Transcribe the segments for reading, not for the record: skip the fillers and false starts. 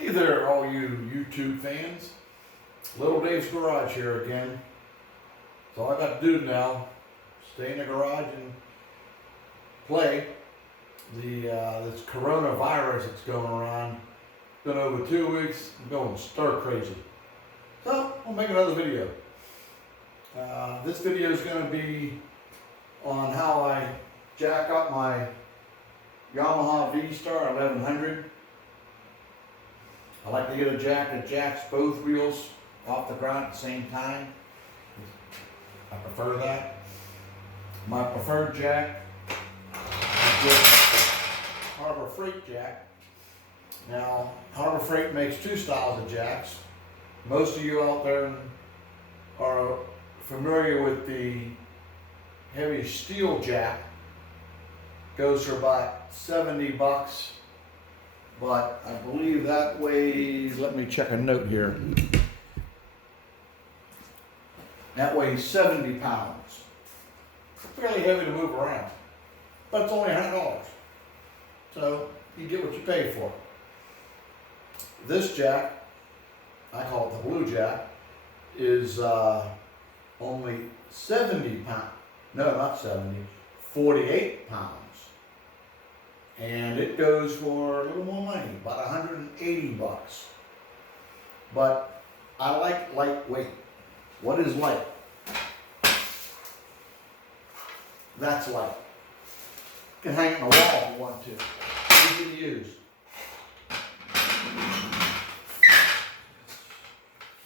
Hey there, all you YouTube fans. Little Dave's Garage here again. So all I got to do now, stay in the garage and play. This coronavirus that's going around. It's been over 2 weeks. I'm going stir crazy. So I'll make another video. This video is going to be on how I jack up my Yamaha V 1100. I like to get a jack that jacks both wheels off the ground at the same time. I prefer that. My preferred jack is this Harbor Freight jack. Now, Harbor Freight makes two styles of jacks. Most of you out there are familiar with the heavy steel jack. Goes for about 70 bucks. But I believe that weighs, let me check a note here. That weighs 70 pounds. Fairly heavy to move around. But it's only $100. So you get what you pay for. This jack, I call it the blue jack, is only 70 pounds. No, not 70, 48 pounds. And it goes for a little more money, about 180 bucks. But I like lightweight. What is light? That's light. You can hang it on the wall if you want to. Easy to use.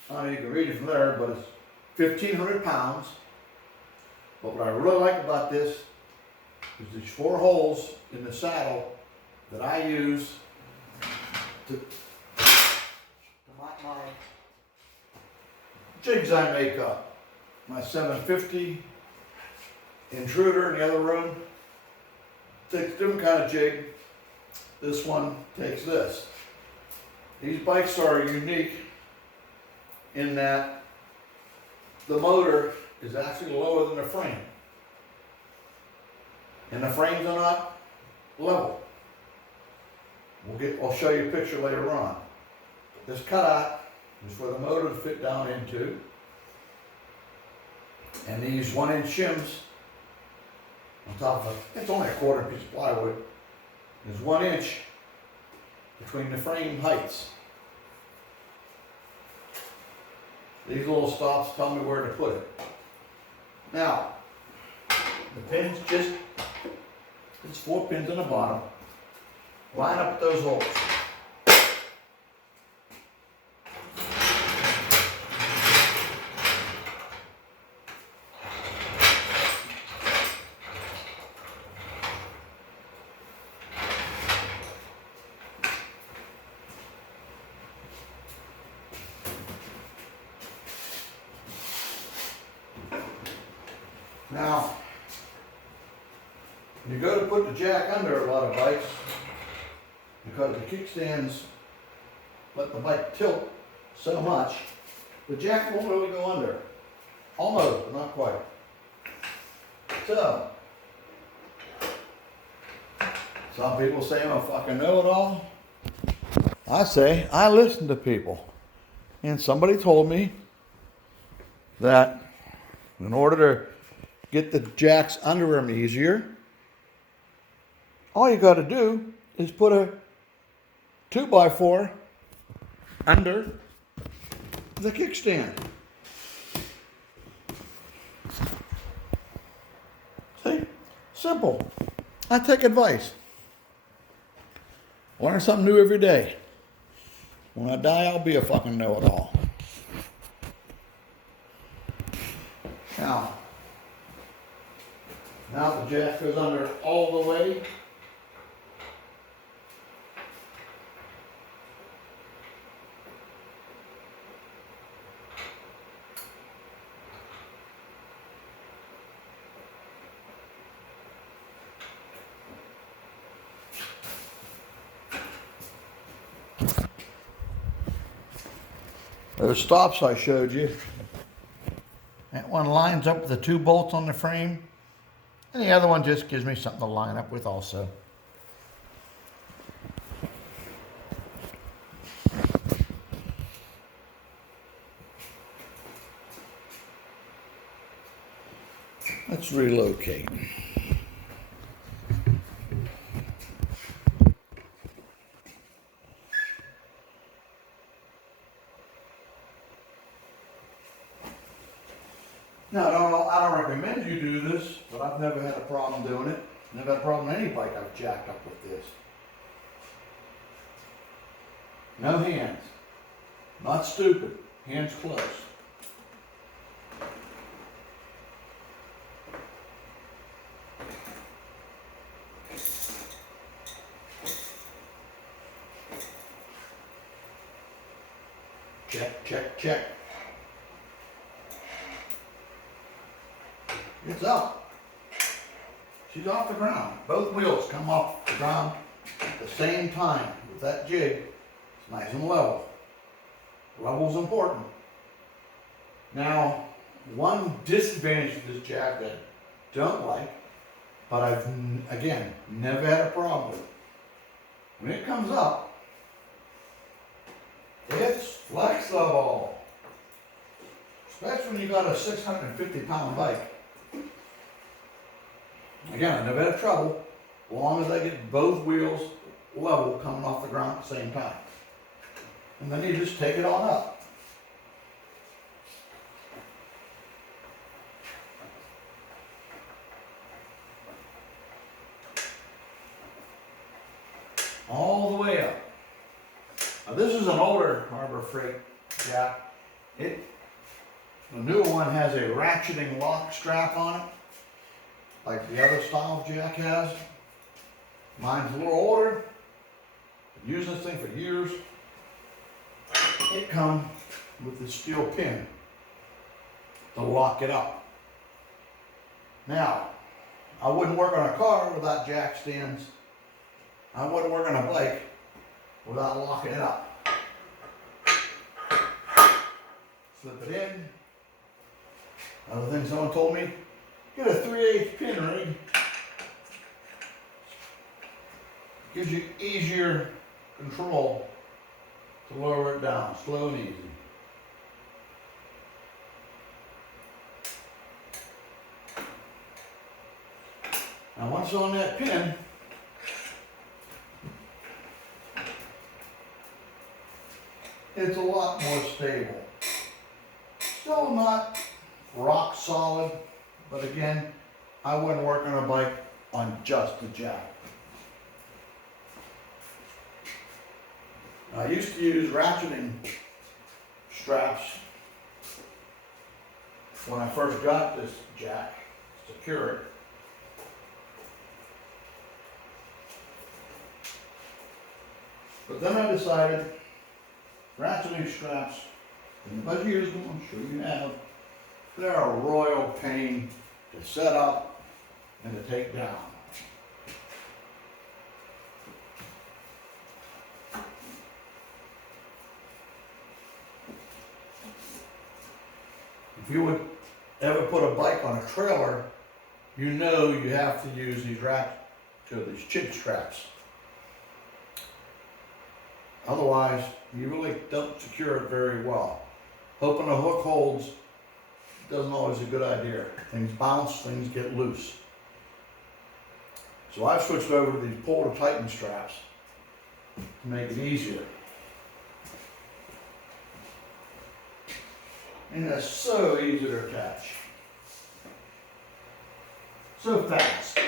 I don't know if you can read it from there, but it's 1,500 pounds. But what I really like about this is these 4 holes in the saddle that I use to mount my jigs I make up. My 750 intruder in the other room takes a different kind of jig. This one takes this. These bikes are unique in that the motor is actually lower than the frame. And the frames are not level. I'll show you a picture later on. This cutout is for the motor to fit down into. And these 1-inch shims on top of it, it's only a quarter piece of plywood. There's 1 inch between the frame heights. These little stops tell me where to put it. Now, the pins it's 4 pins on the bottom. Line up those holes. Now, you go to put the jack under a lot of bikes because the kickstands let the bike tilt so much, the jack won't really go under. Almost, but not quite. So, some people say I'm a fucking know-it-all. I say I listen to people. And somebody told me that in order to get the jacks under them easier, all you got to do is put a 2x4 under the kickstand. See? Simple. I take advice. Learn something new every day. When I die, I'll be a fucking know-it-all. Now the jack goes under all the way. Those stops I showed you, that one lines up with the 2 bolts on the frame, and the other one just gives me something to line up with also. relocate. Now, I don't recommend you do this, but I've never had a problem doing it. Never had a problem with any bike I've jacked up with this. No hands. Not stupid. Hands close. Check, check, check. It's up. She's off the ground. Both wheels come off the ground at the same time with that jig. It's nice and level. Level's important. Now, one disadvantage of this jack that I don't like, but I've, again, never had a problem with. When it comes up, it's flexible. Especially when you got a 650-pound bike. Again, I never had trouble, as long as I get both wheels level coming off the ground at the same time. And then you just take it on up. All the way up. Now this is an older Harbor Freight jack. The newer one has a ratcheting lock strap on it, like the other style jack has. Mine's a little older. Been using this thing for years. It comes with this steel pin to lock it up. Now, I wouldn't work on a car without jack stands. I wouldn't work on a bike without locking it up. Slip it in. Another thing someone told me, get a 3/8 pin rig. Gives you easier control to lower it down, slow and easy. Now once on that pin, it's a lot more stable. Still not rock solid, but again, I wouldn't work on a bike on just a jack. I used to use ratcheting straps when I first got this jack to secure it. But then I decided ratcheting straps, and if I use them, I'm sure you have, they're a royal pain to set up and to take down. If you would ever put a bike on a trailer, you know you have to use these these chin straps. Otherwise, you really don't secure it very well. Hoping a hook holds doesn't always a good idea. Things bounce, things get loose. So I've switched over to these pull to tighten straps to make it easier. And it's so easy to attach. So fast.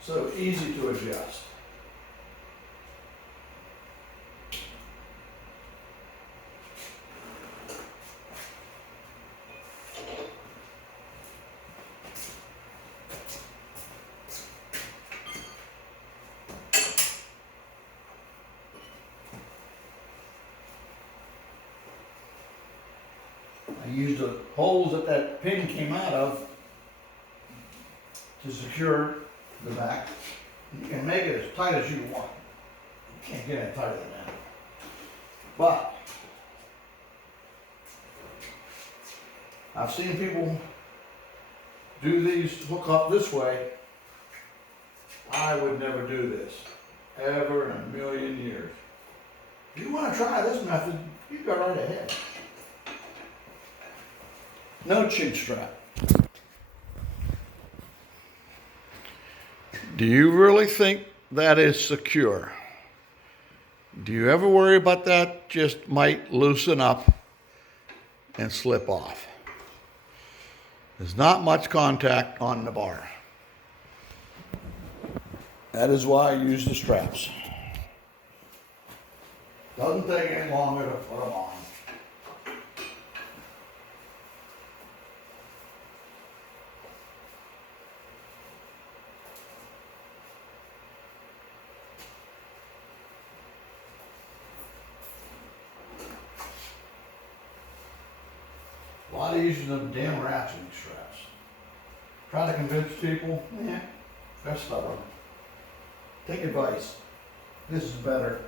So easy to adjust. I used the holes that pin came out of to secure the back. You can make it as tight as you want. You can't get any tighter than that. But I've seen people do these hook up this way. I would never do this, ever in a million years. If you want to try this method, you go right ahead. No chin strap. Do you really think that is secure? Do you ever worry about that just might loosen up and slip off? There's not much contact on the bar. That is why I use the straps. Doesn't take any longer to put them on. A lot of using them damn ratcheting straps. Try to convince people, they're stubborn. Take advice. This is better.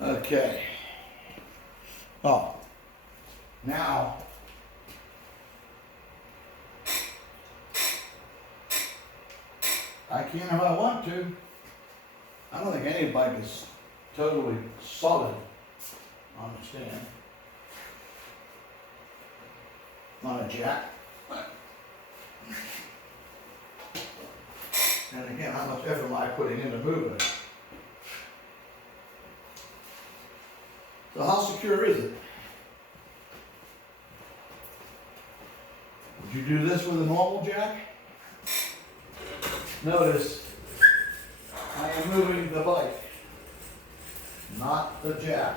Okay. Oh, now I can if I want to. I don't think any bike is totally solid on the stand. Not a jack. And again, how much effort am I putting into moving it? So how secure is it? Would you do this with a normal jack? Notice I am moving the bike, not the jack.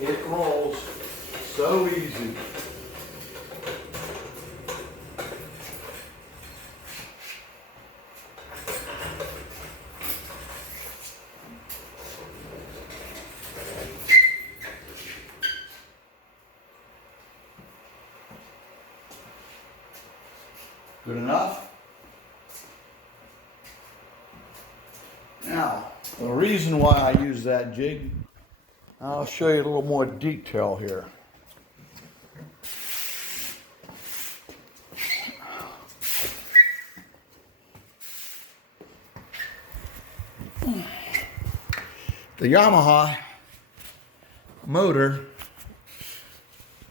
It rolls so easy. Good enough? Now, the reason why I use that jig, I'll show you a little more detail here. The Yamaha motor,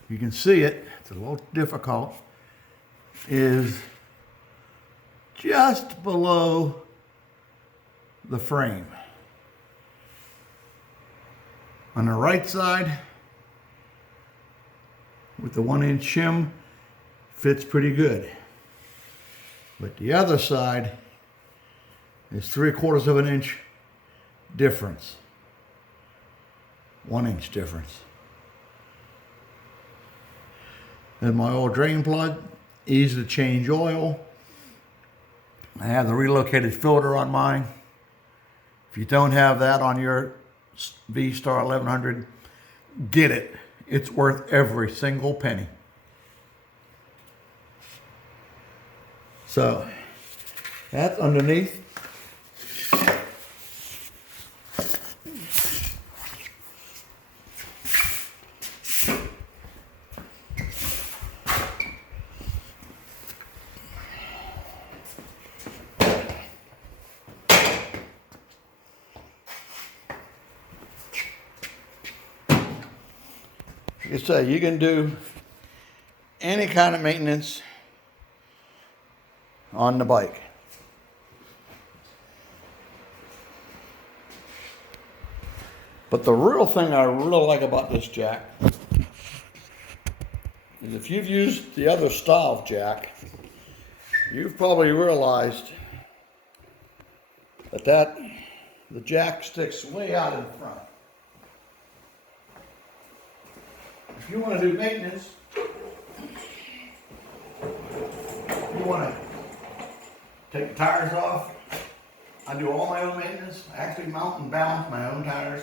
you can see it, it's a little difficult, is just below the frame. On the right side, with the 1-inch shim, fits pretty good. But the other side is 3/4 of an inch difference. 1-inch difference. Then my oil drain plug, easy to change oil. I have the relocated filter on mine. If you don't have that on your V-Star 1100, get it. It's worth every single penny. So, that's underneath. Like I say, you can do any kind of maintenance on the bike. But the real thing I really like about this jack is if you've used the other style of jack, you've probably realized that the jack sticks way out in front. If you want to do maintenance, you want to take the tires off. I do all my own maintenance. I actually mount and balance my own tires.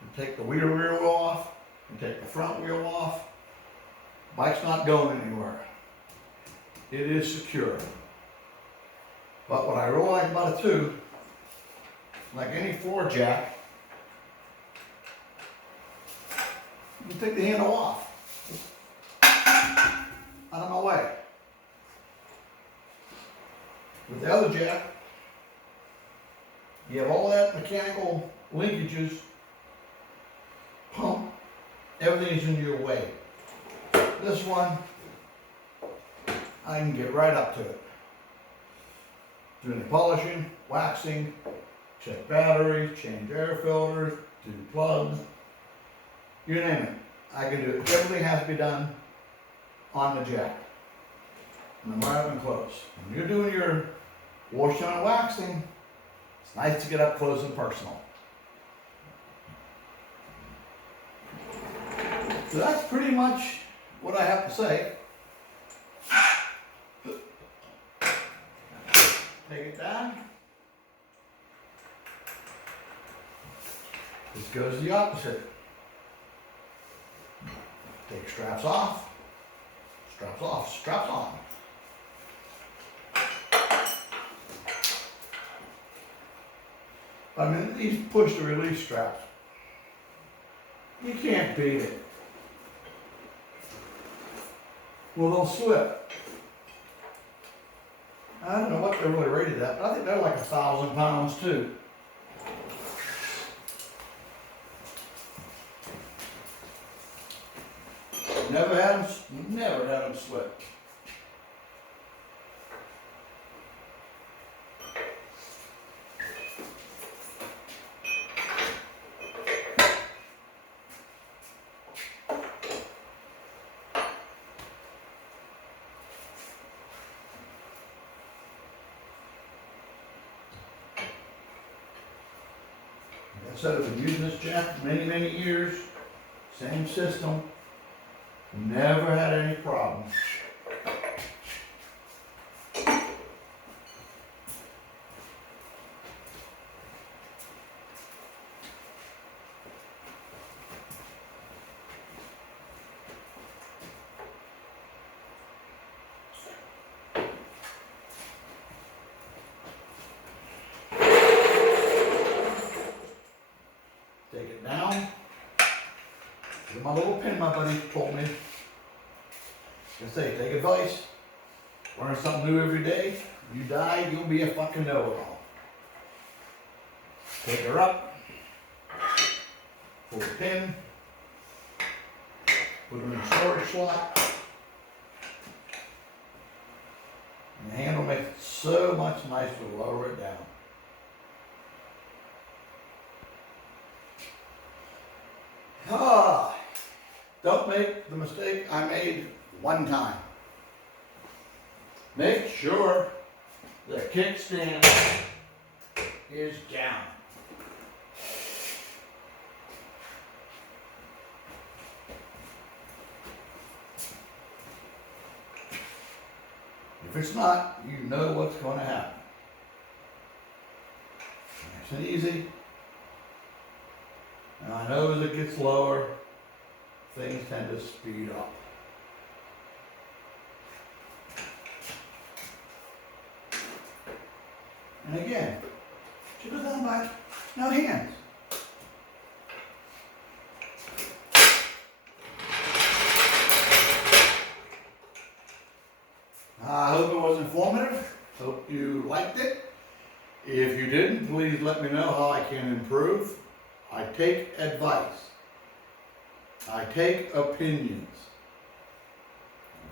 And take the rear wheel off, and take the front wheel off. Bike's not going anywhere. It is secure. But what I really like about it too, like any floor jack, you can take the handle off. Out of my way. With the other jack, you have all that mechanical linkages, pump, everything's in your way. This one, I can get right up to it. Do any polishing, waxing, check batteries, change air filters, do plugs, you name it. I can do it. Everything has to be done on the jack. And I'm right up and close. When you're doing your washing and waxing, it's nice to get up close and personal. So that's pretty much what I have to say. Take it down. This goes the opposite. Take straps off, straps on. I mean, these push to release straps. You can't beat it. Well, they'll slip. I don't know what they're really rated at, but I think they're like 1,000 pounds too. Never had them slip. Like I said, I've been using this jack for many, many years. Same system. Never had any problems. Take it down. With my little pin my buddy told me. I say, take advice. Learn something new every day. You die, you'll be a fucking know-it-all. Take her up. Pull the pin. Put her in the storage slot. And the handle makes it so much nicer to lower it down. Don't make the mistake I made one time. Make sure the kickstand is down. If it's not, you know what's going to happen. Nice and easy. And I know as it gets lower, things tend to speed up. And again, she goes down by no hands. I hope it was informative. Hope you liked it. If you didn't, please let me know how I can improve. I take advice. I take opinions.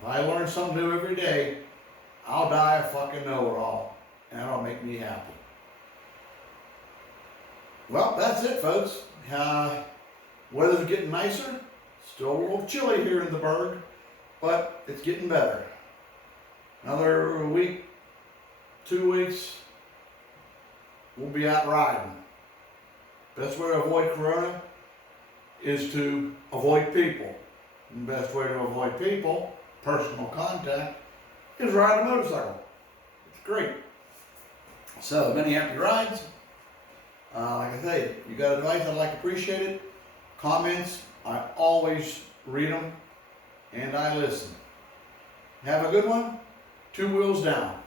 If I learn something new every day, I'll die a fucking know-it-all, and that'll make me happy. Well, that's it, folks. Weather's getting nicer. Still a little chilly here in the Berg, but it's getting better. Another week, 2 weeks, we'll be out riding. Best way to avoid corona is to avoid people. And the best way to avoid people, personal contact, is ride a motorcycle. It's great. So, many happy rides. Like I say, you got advice, I'd like to appreciate it. Comments, I always read them. and I listen. Have a good one. 2 wheels down.